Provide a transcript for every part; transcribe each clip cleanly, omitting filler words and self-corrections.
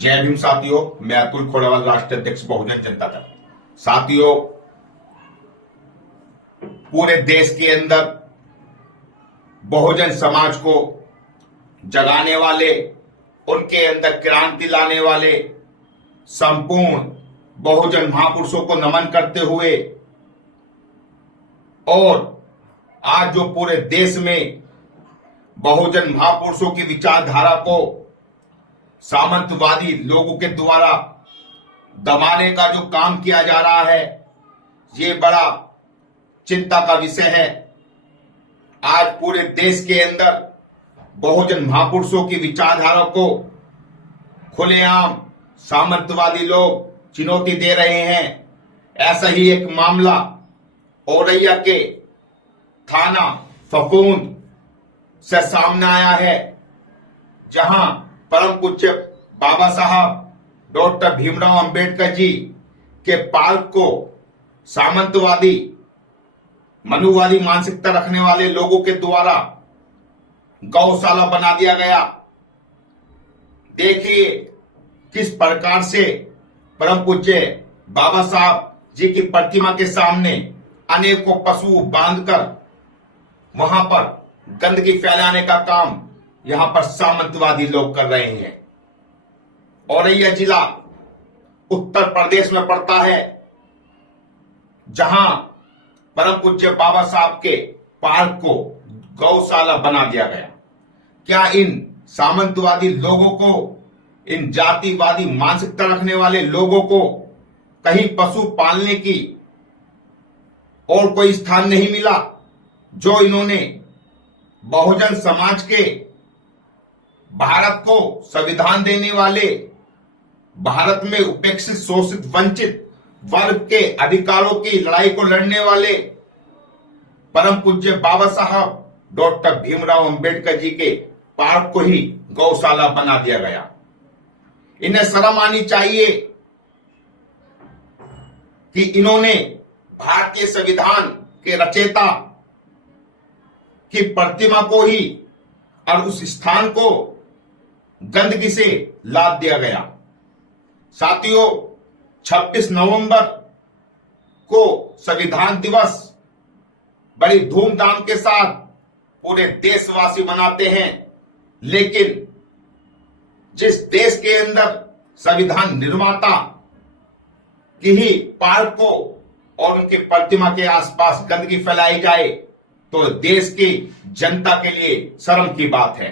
जय भीम साथियों, मैं अतुल खोड़ेवाल, राष्ट्रीय अध्यक्ष बहुजन जनता दल। साथियों, पूरे देश के अंदर बहुजन समाज को जगाने वाले, उनके अंदर क्रांति लाने वाले संपूर्ण बहुजन महापुरुषों को नमन करते हुए और आज जो पूरे देश में बहुजन महापुरुषों की विचारधारा को सामंतवादी लोगों के द्वारा दबाने का जो काम किया जा रहा है, ये बड़ा चिंता का विषय है। आज पूरे देश के अंदर बहुजन महापुरुषों की विचारधारा को खुलेआम सामंतवादी लोग चुनौती दे रहे हैं। ऐसा ही एक मामला औरैया के थाना फफूंद से सामने आया है, जहां परम पूज्य बाबा साहब डॉक्टर भीमराव अंबेडकर जी के पार्क को सामंतवादी मनुवादी मानसिकता रखने वाले लोगों के द्वारा गौशाला बना दिया गया। देखिए किस प्रकार से परम पूज्य बाबा साहब जी की प्रतिमा के सामने अनेकों पशु बांधकर वहां पर गंदगी फैलाने का काम यहां पर सामंतवादी लोग कर रहे हैं। औरैया जिला उत्तर प्रदेश में पड़ता है, जहां परम पूज्य बाबा साहब के पार्क को गौशाला बना दिया गया। क्या इन सामंतवादी लोगों को, इन जातिवादी मानसिकता रखने वाले लोगों को कहीं पशु पालने की और कोई स्थान नहीं मिला, जो इन्होंने बहुजन समाज के, भारत को संविधान देने वाले, भारत में उपेक्षित, शोषित, वंचित वर्ग के अधिकारों की लड़ाई को लड़ने वाले परम पूज्य बाबा साहब डॉक्टर भीमराव अंबेडकर जी के पार्क को ही गौशाला बना दिया गया। इन्हें शर्म आनी चाहिए कि इन्होंने भारतीय संविधान के रचयिता की प्रतिमा को ही और उस स्थान को गंदगी से लाद दिया गया। साथियों, 26 नवंबर को संविधान दिवस बड़ी धूमधाम के साथ पूरे देशवासी मनाते हैं, लेकिन जिस देश के अंदर संविधान निर्माता की ही पार्क को और उनकी प्रतिमा के आसपास गंदगी फैलाई जाए, तो देश की जनता के लिए शर्म की बात है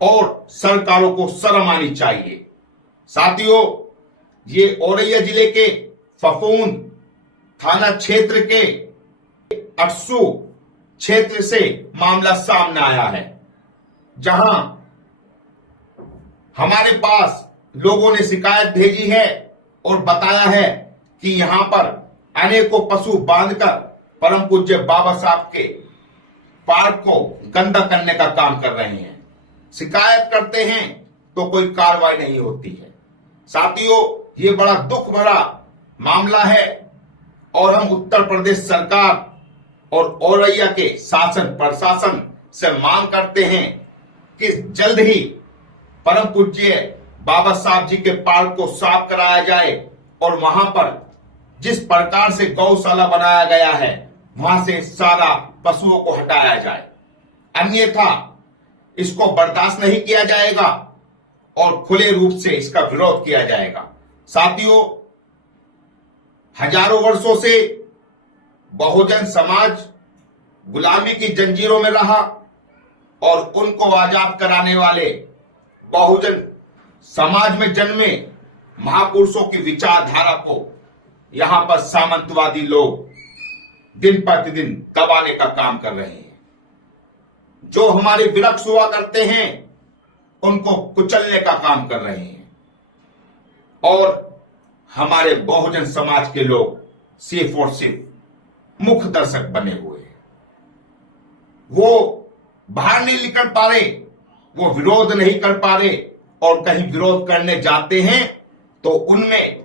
और सरकारों को शर्म आनी चाहिए। साथियों, ये औरैया जिले के फफूंद थाना क्षेत्र के अटसू क्षेत्र से मामला सामने आया है, जहां हमारे पास लोगों ने शिकायत भेजी है और बताया है कि यहां पर अनेकों पशु बांधकर परम पूज्य बाबा साहब के पार्क को गंदा करने का काम कर रहे हैं। शिकायत करते हैं तो कोई कार्रवाई नहीं होती है। साथियों, ये बड़ा दुख भरा मामला है और हम उत्तर प्रदेश सरकार और औरैया के शासन प्रशासन से मांग करते हैं कि जल्द ही परम पूज्य बाबा साहब जी के पार्क को साफ कराया जाए और वहां पर जिस प्रकार से गौशाला बनाया गया है, वहां से सारा पशुओं को हटाया जाए, अन्यथा इसको बर्दाश्त नहीं किया जाएगा और खुले रूप से इसका विरोध किया जाएगा। साथियों, हजारों वर्षों से बहुजन समाज गुलामी की जंजीरों में रहा और उनको आजाद कराने वाले बहुजन समाज में जन्मे महापुरुषों की विचारधारा को यहां पर सामंतवादी लोग दिन प्रतिदिन दबाने का काम कर रहे हैं। जो हमारे विरक्ष हुआ करते हैं, उनको कुचलने का काम कर रहे हैं और हमारे बहुजन समाज के लोग सिर्फ और सिर्फ मुख्य दर्शक बने हुए हैं। वो बाहर नहीं निकल पा रहे, वो विरोध नहीं कर पा रहे, और कहीं विरोध करने जाते हैं तो उनमें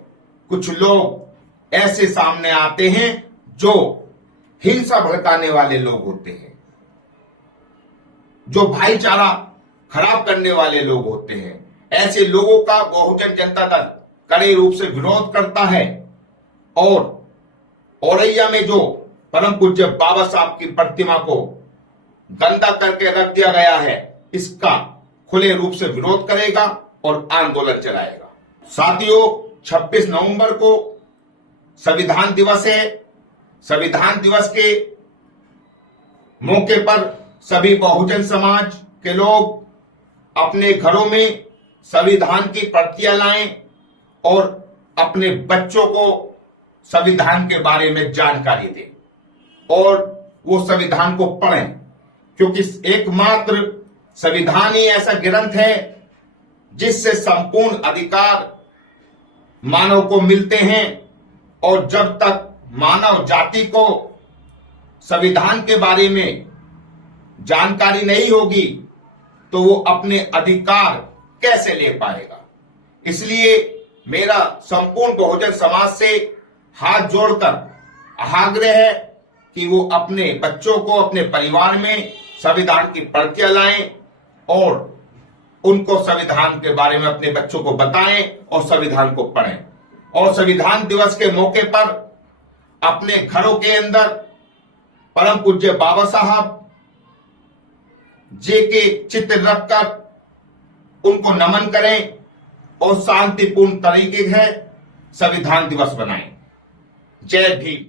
कुछ लोग ऐसे सामने आते हैं जो हिंसा भड़काने वाले लोग होते हैं, जो भाईचारा खराब करने वाले लोग होते हैं। ऐसे लोगों का बहुजन जनता दल कड़े रूप से विरोध करता है। और औरैया में जो परम पूज्य बाबा साहब की प्रतिमा को गंदा करके रख दिया गया है, इसका खुले रूप से विरोध करेगा और आंदोलन चलाएगा। साथियों, 26 नवंबर को संविधान दिवस है। संविधान दिवस के मौके पर सभी बहुजन समाज के लोग अपने घरों में संविधान की प्रतियां लाएं और अपने बच्चों को संविधान के बारे में जानकारी दें और वो संविधान को पढ़ें, क्योंकि एकमात्र संविधान ही ऐसा ग्रंथ है जिससे संपूर्ण अधिकार मानव को मिलते हैं। और जब तक मानव जाति को संविधान के बारे में जानकारी नहीं होगी तो वो अपने अधिकार कैसे ले पाएगा। इसलिए मेरा संपूर्ण बहुजन समाज से हाथ जोड़कर आग्रह है कि वो अपने बच्चों को अपने परिवार में संविधान की प्रतियां लाएं और उनको संविधान के बारे में अपने बच्चों को बताएं और संविधान को पढ़ें। और संविधान दिवस के मौके पर अपने घरों के अंदर परम पूज्य बाबा साहब जी के चित्र रखकर उनको नमन करें और शांतिपूर्ण तरीके से संविधान दिवस बनाएं। जय भीम।